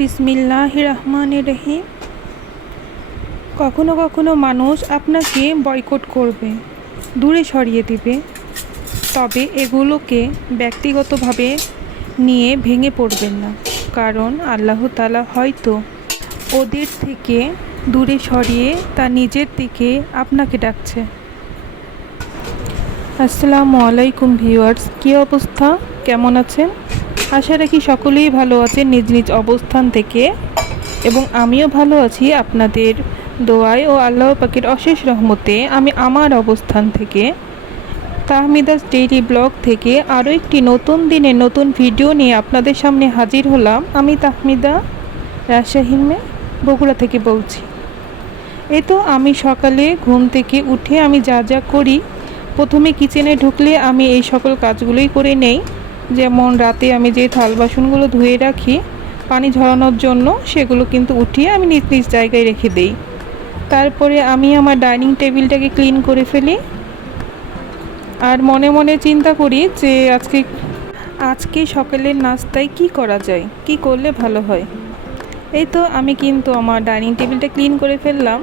বিসমিল্লাহ রহমান রহিম কখনো কখনো মানুষ আপনাকে বয়কট করবে, দূরে সরিয়ে দিবে। তবে এগুলোকে ব্যক্তিগতভাবে নিয়ে ভেঙে পড়বেন না, কারণ আল্লাহ তালা হয়তো ওদের থেকে দূরে সরিয়ে তা নিজের দিকে আপনাকে ডাকছে। আসসালামু আলাইকুম ভিউয়ার্স, কী অবস্থা? কেমন আছেন? আশা রাখি সকলেই ভালো আছেন নিজ নিজ অবস্থান থেকে এবং আমিও ভালো আছি আপনাদের দোয়ায় ও আল্লাহ পাকের অশেষ রহমতে আমি আমার অবস্থান থেকে। তাহমিদাস ডেইলি ব্লগ থেকে আরও একটি নতুন দিনে নতুন ভিডিও নিয়ে আপনাদের সামনে হাজির হলাম। আমি তাহমিদা রাজশাহীর মেয়ে বগুড়া থেকে বলছি। এ তো আমি সকালে ঘুম থেকে উঠে আমি যা যা করি, প্রথমে কিচেনে ঢুকলে আমি এই সকল কাজগুলোই করে নেই। যেমন রাতে আমি যে থাল বাসনগুলো ধুয়ে রাখি, পানি ঝরানোর জন্য সেগুলো কিন্তু উঠিয়ে আমি নিজ নিজ জায়গায় রেখে দেই। তারপরে আমি আমার ডাইনিং টেবিলটাকে ক্লিন করে ফেলি। আর মনে মনে চিন্তা করি যে আজকে আজকে সকালের নাস্তায় কি করা যায়, কি করলে ভালো হয়? এই তো আমি কিন্তু আমার ডাইনিং টেবিলটা ক্লিন করে ফেললাম।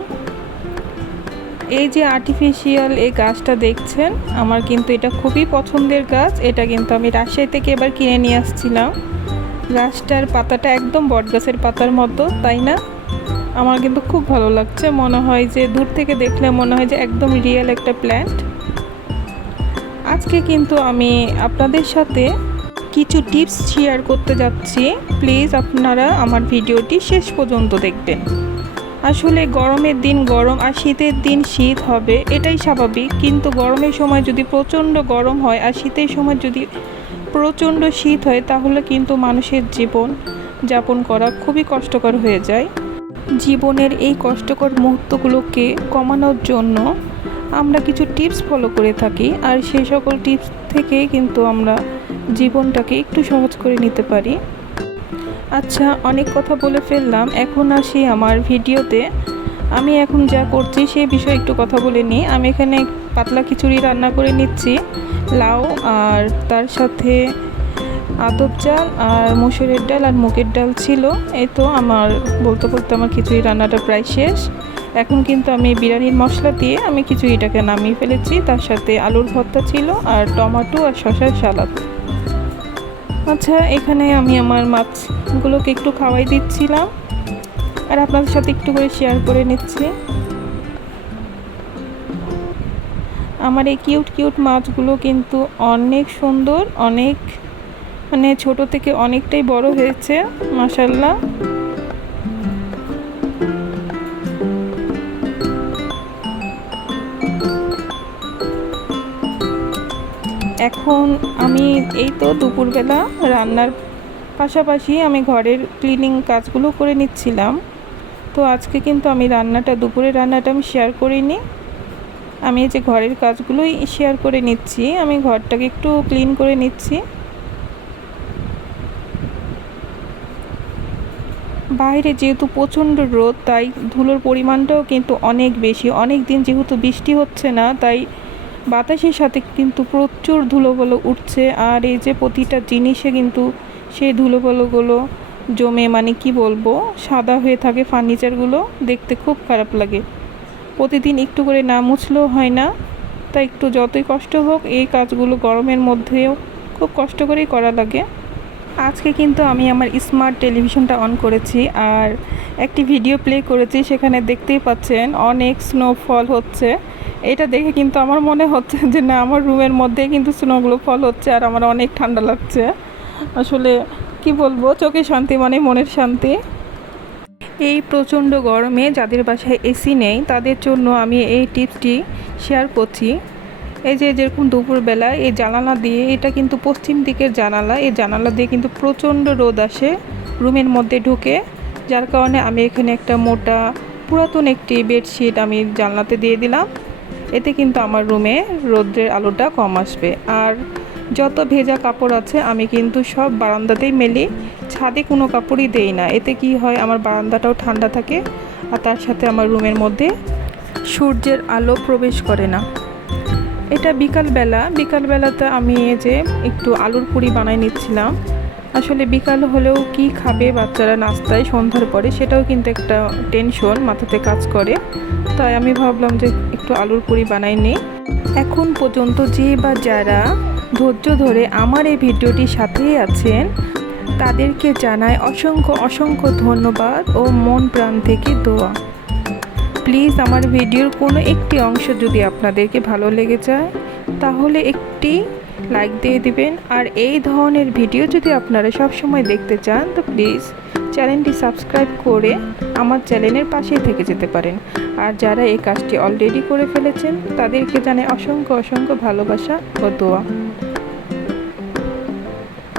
এই যে আর্টিফিশিয়াল এই গাছটা দেখছেন, আমার কিন্তু এটা খুবই পছন্দের গাছ। এটা কিন্তু আমি রাজশাহী থেকে এবার কিনে নিয়ে আসছিলাম। গাছটার পাতাটা একদম বটগাছের পাতার মতো, তাই না? আমার কিন্তু খুব ভালো লাগছে। মনে হয় যে দূর থেকে দেখলে মনে হয় যে একদম রিয়েল একটা প্ল্যান্ট আজকে কিন্তু আমি আপনাদের সাথে কিছু টিপস শেয়ার করতে যাচ্ছি। প্লিজ আপনারা আমার ভিডিওটি শেষ পর্যন্ত দেখবেন। আসলে গরমের দিন গরম আর শীতের দিন শীত হবে, এটাই স্বাভাবিক। কিন্তু গরমের সময় যদি প্রচণ্ড গরম হয় আর শীতের সময় যদি প্রচণ্ড শীত হয়, তাহলে কিন্তু মানুষের জীবন যাপন করা খুবই কষ্টকর হয়ে যায়। জীবনের এই কষ্টকর মুহূর্তগুলোকে কমানোর জন্য আমরা কিছু টিপস ফলো করে থাকি আর সেই সকল টিপস থেকে কিন্তু আমরা জীবনটাকে একটু সহজ করে নিতে পারি। আচ্ছা অনেক কথা বলে ফেললাম। এখন আসি আমার ভিডিওতে। আমি এখন যা করছি সেই বিষয়ে একটু কথা বলে নিই। আমি এখানে পাতলা খিচুড়ি রান্না করে নিচ্ছি। লাউ আর তার সাথে আদব চাল আর মুসুরের ডাল আর মুগের ডাল ছিল। এই তো আমার বলতে বলতে আমার খিচুড়ি রান্নাটা প্রায় শেষ। এখন কিন্তু আমি বিরিয়ানির মশলা দিয়ে আমি খিচুড়িটাকে নামিয়ে ফেলেছি। তার সাথে আলুর ভর্তা ছিল আর টমেটো আর শশার সালাদ। আচ্ছা এখানে আমি আমার মাছগুলোকে একটু খাওয়াই দিচ্ছিলাম আর আপনাদের সাথে একটু করে শেয়ার করে নিচ্ছি। আমার এই কিউট কিউট মাছগুলো কিন্তু অনেক সুন্দর, অনেক মানে ছোট থেকে অনেকটাই বড় হয়েছে মাসাল্লাহ এখন আমি এই তো দুপুরবেলা রান্নার পাশাপাশি আমি ঘরের ক্লিনিং কাজগুলো করে নিচ্ছিলাম। তো আজকে কিন্তু আমি রান্নাটা, দুপুরের রান্নাটা আমি শেয়ার করিনি। আমি যে ঘরের কাজগুলোই শেয়ার করে নিচ্ছি। আমি ঘরটাকে একটু ক্লিন করে নিচ্ছি। বাইরে যেহেতু প্রচণ্ড রোদ, তাই ধুলোর পরিমাণটাও কিন্তু অনেক বেশি। অনেক দিন যেহেতু বৃষ্টি হচ্ছে না, তাই বাতাসের সাথে কিন্তু প্রচুর ধুলোবলো উঠছে, আর এই যে প্রতিটা জিনিসে কিন্তু সেই ধুলোবলোগুলো জমে মানে কি বলব, সাদা হয়ে থাকে ফার্নিচারগুলো, দেখতে খুব খারাপ লাগে। প্রতিদিন একটু করে না মুছলেও হয় না তাই একটু যতই কষ্ট হোক, এই কাজগুলো গরমের মধ্যেও খুব কষ্ট করেই করা লাগে। আজকে কিন্তু আমি আমার স্মার্ট টেলিভিশনটা অন করেছি, আর একটি ভিডিও প্লে করেছি, সেখানে দেখতেই পাচ্ছেন অনেক স্নোফল হচ্ছে। এটা দেখে কিন্তু আমার মনে হচ্ছে যে না, আমার রুমের মধ্যে কিন্তু স্নোগুলো ফল হচ্ছে আর আমার অনেক ঠান্ডা লাগছে। আসলে কি বলব চোখে শান্তি মানে মনের শান্তি। এই প্রচণ্ড গরমে যাদের বাসায় এসি নেই, তাদের জন্য আমি এই টিপসটি শেয়ার করছি। এই যে যেরকম দুপুরবেলা এই জানালা দিয়ে, এটা কিন্তু পশ্চিম দিকের জানালা, এই জানালা দিয়ে কিন্তু প্রচণ্ড রোদ আসে রুমের মধ্যে ঢুকে। যার কারণে আমি এখানে একটা মোটা পুরাতন একটি বেডশিট আমি জানলাতে দিয়ে দিলাম। এতে কিন্তু আমার রুমে রোদ্রের আলোটা কম আসবে। আর যত ভেজা কাপড় আছে, আমি কিন্তু সব বারান্দাতেই মেলি। ছাদে কোনো কাপড়ই দেই না। এতে কি হয়, আমার বারান্দাটাও ঠান্ডা থাকে আর তার সাথে আমার রুমের মধ্যে সূর্যের আলো প্রবেশ করে না। এটা বিকালবেলা। বিকালবেলাতে আমি যে একটু আলুর পুরি বানাই নিচ্ছিলাম। আসলে বিকাল হলেও কি খাবে বাচ্চারা নাস্তায় সন্ধ্যার পরে, সেটাও কিন্তু একটা টেনশন, মাথাতে কাজ করে। তাই আমি ভাবলাম যে একটু আলুর পুরি বানাই নিই এখন পর্যন্ত যে বা যারা ধৈর্য ধরে আমার এই ভিডিওটির সাথেই আছেন, তাদেরকে জানাই অসংখ্য অসংখ্য ধন্যবাদ ও মন প্রাণ থেকে দোয়া। প্লিজ আমার ভিডিওর কোনো একটি অংশ যদি আপনাদেরকে ভালো লেগে যায়, তাহলে একটি লাইক দিয়ে দিবেন। আর এই ধরনের ভিডিও যদি আপনারা সব সময় দেখতে চান, তো প্লিজ চ্যানেলটি সাবস্ক্রাইব করে আমার চ্যানেলের পাশেই থেকে যেতে পারেন। আর যারা এই কাজটি অলরেডি করে ফেলেছেন, তাদেরকে জানে অসংখ্য অসংখ্য ভালোবাসা ও দোয়া।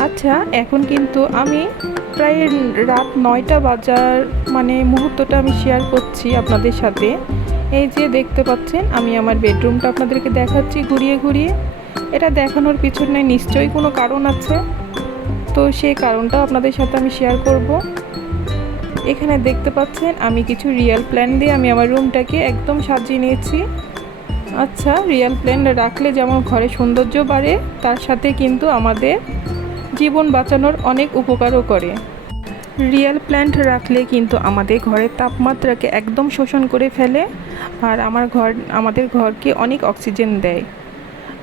আচ্ছা এখন কিন্তু আমি প্রায় রাত নয়টা বাজার মানে মুহূর্তটা আমি শেয়ার করছি আপনাদের সাথে। এই যে দেখতে পাচ্ছেন, আমি আমার বেডরুমটা আপনাদেরকে দেখাচ্ছি ঘুরিয়ে ঘুরিয়ে। এটা দেখানোর পিছনে নিশ্চয়ই কোনো কারণ আছে। তো সেই কারণটা আপনাদের সাথে আমি শেয়ার করব। এখানে দেখতে পাচ্ছেন, আমি কিছু রিয়েল প্ল্যান দিয়ে আমি আমার রুমটাকে একদম সাজিয়ে নিয়েছি। আচ্ছা রিয়েল প্ল্যান রাখলে যেমন ঘরে সৌন্দর্য বাড়ে, তার সাথে কিন্তু আমাদের জীবন বাঁচানোর অনেক উপকারও করে। রিয়েল প্ল্যান্ট রাখলে কিন্তু আমাদের ঘরের তাপমাত্রাকে একদম শোষণ করে ফেলে আর আমার ঘর, আমাদের ঘরকে অনেক অক্সিজেন দেয়।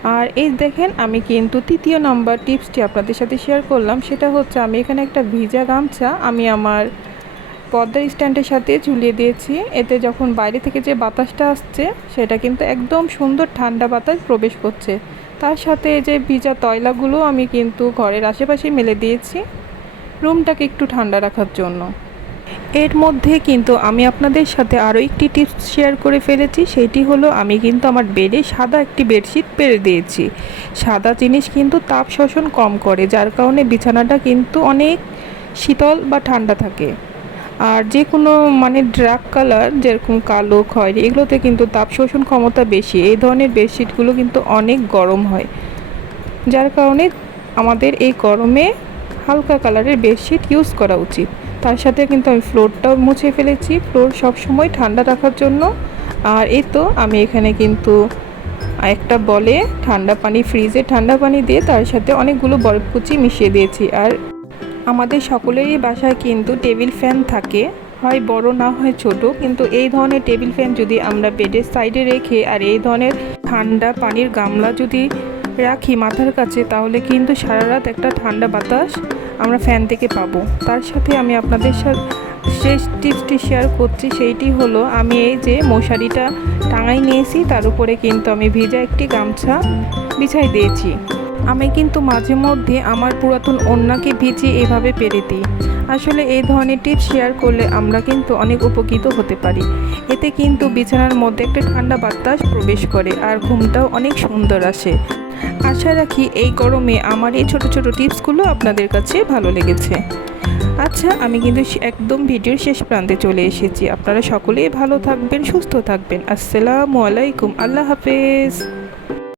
আর এই দেখেন, আমি কিন্তু তৃতীয় নাম্বার টিপসটি আপনাদের সাথে শেয়ার করলাম, সেটা হচ্ছে আমি এখানে একটা ভিজা গামছা, আমি আমার পর্দার স্ট্যান্ডের সাথে ঝুলিয়ে দিয়েছি। এতে যখন বাইরে থেকে যে বাতাসটা আসছে, সেটা কিন্তু একদম সুন্দর ঠান্ডা বাতাস প্রবেশ করছে। তার সাথে যে ভিজা তয়লাগুলো আমি কিন্তু ঘরের আশেপাশে মেলে দিয়েছি। রুমটাকে একটু ঠান্ডা রাখার জন্য। এর মধ্যে কিন্তু আমি আপনাদের সাথে আরও একটি টিপস শেয়ার করে ফেলেছি। সেটি হলো, আমি কিন্তু আমার বেডে সাদা একটি বেডশিট পেরে দিয়েছি। সাদা জিনিস কিন্তু তাপ শোষণ কম করে, যার কারণে বিছানাটা কিন্তু অনেক শীতল বা ঠান্ডা থাকে। আর যে কোনো মানে ড্রাক কালার যেরকম কালো, খয়েরি, এগুলোতে কিন্তু তাপ শোষণ ক্ষমতা বেশি। এই ধরনের বেডশিটগুলো কিন্তু অনেক গরম হয়। যার কারণে আমাদের এই গরমে হালকা কালারের বেডশিট ইউজ করা উচিত। তার সাথে কিন্তু আমি ফ্লোরটাও মুছে ফেলেছি। ফ্লোর সবসময় ঠান্ডা রাখার জন্য। আর এই তো আমি এখানে কিন্তু একটা বলে ঠান্ডা পানি ফ্রিজে ঠান্ডা পানি দিয়ে তার সাথে অনেকগুলো বরফ কুচি মিশিয়ে দিয়েছি। আর আমাদের সকলেরই বাসায় কিন্তু টেবিল ফ্যান থাকে। হয় বড় না হয় ছোট, কিন্তু এই ধরনের টেবিল ফ্যান যদি আমরা বেডের সাইডে রেখে আর এই ধরনের ঠান্ডা পানির গামলা যদি রাখি মাথার কাছে, তাহলে কিন্তু সারা রাত একটা ঠান্ডা বাতাস আমরা ফ্যান থেকে পাবো। তার সাথে আমি আপনাদের সাথে শেষ টিপসটি শেয়ার করছি, সেইটি হলো আমি এই যে মশারিটা টাঙাই নিয়েছি, তার উপরে কিন্তু আমি ভিজা একটি গামছা বিছাই দিয়েছি। আমি কিন্তু মাঝে মধ্যে আমার পুরাতন ওড়নাকে ভিজিয়ে এভাবে পেরে দিই। আসলে এই ধরনের টিপস শেয়ার করলে আমরা কিন্তু অনেক উপকৃত হতে পারি। এতে কিন্তু বিছানার মধ্যে একটা ঠান্ডা বাতাস প্রবেশ করে আর ঘুমটাও অনেক সুন্দর আসে। আশা রাখি এই গরমে আমার এই ছোট ছোট টিপসগুলো আপনাদের কাছে ভালো লেগেছে। আচ্ছা আমি কিন্তু একদম ভিডিওর শেষ প্রান্তে চলে এসেছি। আপনারা সকলেই ভালো থাকবেন, সুস্থ থাকবেন। আসসালামু আলাইকুম। আল্লাহ হাফেজ।